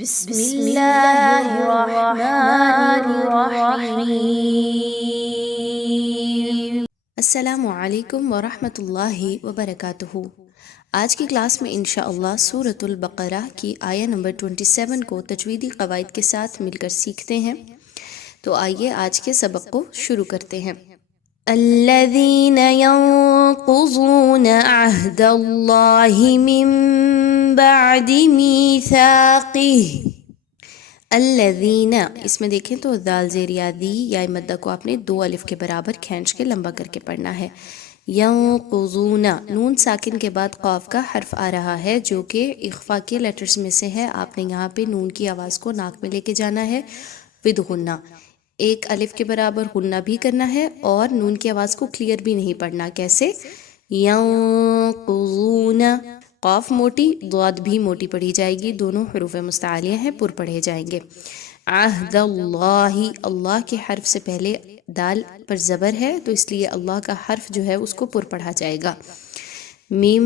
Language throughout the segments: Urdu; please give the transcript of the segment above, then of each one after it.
بسم اللہ الرحمن الرحیم۔ السلام علیکم ورحمۃ اللہ وبرکاتہ۔ آج کی کلاس میں انشاءاللہ سورۃ البقرہ کی آیہ نمبر 27 کو تجویدی قواعد کے ساتھ مل کر سیکھتے ہیں۔ تو آئیے آج کے سبق کو شروع کرتے ہیں۔ الذین ينقضون عہد اللہ من بعد میثاقہ۔ الذین، اس میں دیکھیں تو دال زیر یادی یا مدہ کو آپ نے 2 الف کے برابر کھینچ کے لمبا کر کے پڑھنا ہے۔ ینقضون، نون ساکن کے بعد قاف کا حرف آ رہا ہے جو کہ اخفا کے لیٹرز میں سے ہے۔ آپ نے یہاں پہ نون کی آواز کو ناک میں لے کے جانا ہے ود غنہ، 1 الف کے برابر غنہ بھی کرنا ہے اور نون کی آواز کو کلیئر بھی نہیں پڑھنا۔ کیسے؟ ینقضون، قاف موٹی، ضاد بھی موٹی پڑھی جائے گی، دونوں حروف مستعلیہ ہیں، پر پڑھے جائیں گے۔ عہد اللہ، اللہ کے حرف سے پہلے دال پر زبر ہے تو اس لیے اللہ کا حرف جو ہے اس کو پر پڑھا جائے گا۔ من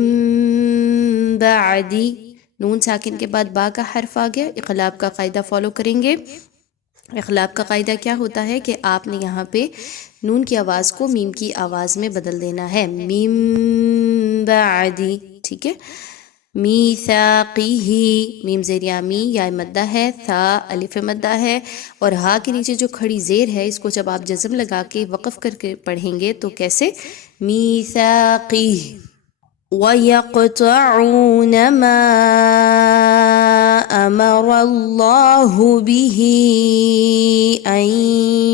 بعدی، نون ساکن کے بعد با کا حرف آ گیا، اقلاب کا قاعدہ فالو کریں گے۔ اقلاب کا قاعدہ کیا ہوتا ہے کہ آپ نے یہاں پہ نون کی آواز کو میم کی آواز میں بدل دینا ہے، من بعدی، ٹھیک ہے۔ میثاقہ، میم زیر می یا مدہ ہے، تھا الف مدہ ہے، اور ہا کے نیچے جو کھڑی زیر ہے اس کو جب آپ جزم لگا کے وقف کر کے پڑھیں گے تو کیسے؟ میثاقہ۔ وَيَقْطَعُونَ مَا أَمَرَ اللَّهُ بِهِ أَن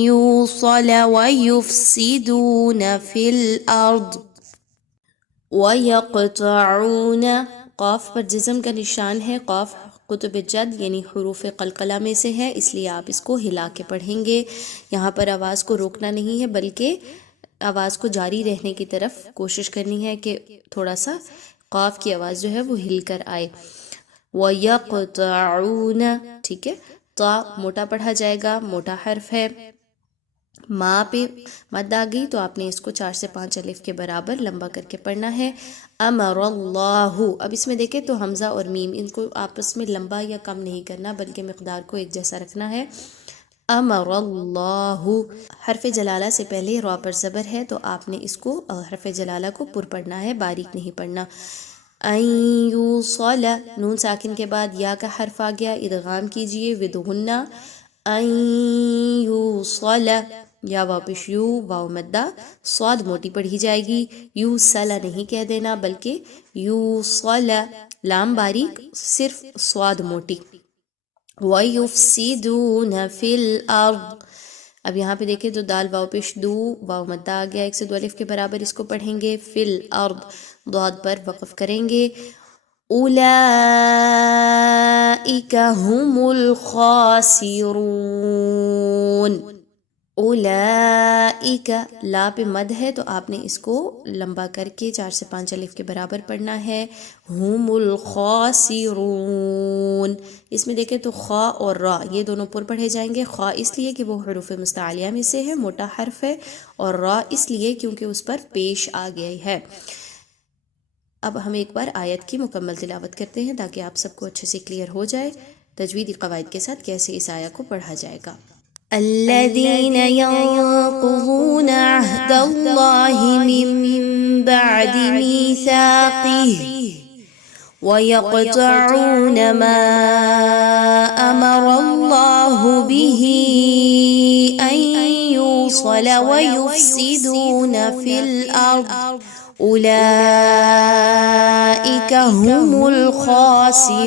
يُوصَلَ وَيُفْسِدُونَ فِي الْأَرْضِ۔ وَيَقْطَعُونَ، قاف پر جزم کا نشان ہے، قاف قطب جد یعنی حروف قلقلہ میں سے ہے، اس لیے آپ اس کو ہلا کے پڑھیں گے۔ یہاں پر آواز کو روکنا نہیں ہے بلکہ آواز کو جاری رہنے کی طرف کوشش کرنی ہے کہ تھوڑا سا قاف کی آواز جو ہے وہ ہل کر آئے۔ وَيَقْطَعُونَ، ٹھیک ہے، تا موٹا پڑھا جائے گا، موٹا حرف ہے۔ ماں پہ مد آ گئی تو آپ نے اس کو 4 سے 5 الف کے برابر لمبا کر کے پڑھنا ہے۔ امر اللہ، اب اس میں دیکھیں تو حمزہ اور میم ان کو آپس میں لمبا یا کم نہیں کرنا بلکہ مقدار کو ایک جیسا رکھنا ہے۔ امر اللہ، حرف جلالہ سے پہلے را پر زبر ہے تو آپ نے اس کو حرف جلالہ کو پر پڑھنا ہے، باریک نہیں پڑھنا۔ ان یوصل، نون ساکن کے بعد یا کا حرف آ گیا، ادغام کیجئے ود غنہ۔ ان یوصل، یا واپس یو، واو مدہ، صاد موٹی پڑھی جائے گی، یوصل نہیں کہہ دینا بلکہ یوصل، لام باریک، صرف صاد موٹی۔ وَيُفْسِدُونَ فِي الْأَرْضِ، اب یہاں پہ دیکھیں تو دال واو پیش دو، واو مدہ آ گیا، 1 سے 2 الف کے برابر اس کو پڑھیں گے۔ فی الارض، ضاد پر وقف کریں گے۔ اولئک هم الخاسرون، اولئک، لا پہ مد ہے تو آپ نے اس کو لمبا کر کے 4 سے 5 الف کے برابر پڑھنا ہے۔ ہم الخاسرون، اس میں دیکھیں تو خا اور را یہ دونوں پر پڑھے جائیں گے۔ خا اس لیے کہ وہ حروف مستعلیہ میں سے ہے، موٹا حرف ہے، اور را اس لیے کیونکہ اس پر پیش آ گئی ہے۔ اب ہم ایک بار آیت کی مکمل تلاوت کرتے ہیں تاکہ آپ سب کو اچھے سے کلیئر ہو جائے تجویدی قواعد کے ساتھ کیسے اس آیت کو پڑھا جائے گا۔ الذین ينقضون عہد اللہ من بعد میثاقہ وَيَقْطَعُونَ مَا أَمَرَ اللَّهُ بِهِ أَن يُوصَلَ وَيُفْسِدُونَ فِي الْأَرْضِ أُولَئِكَ هُمُ الْخَاسِرُونَ۔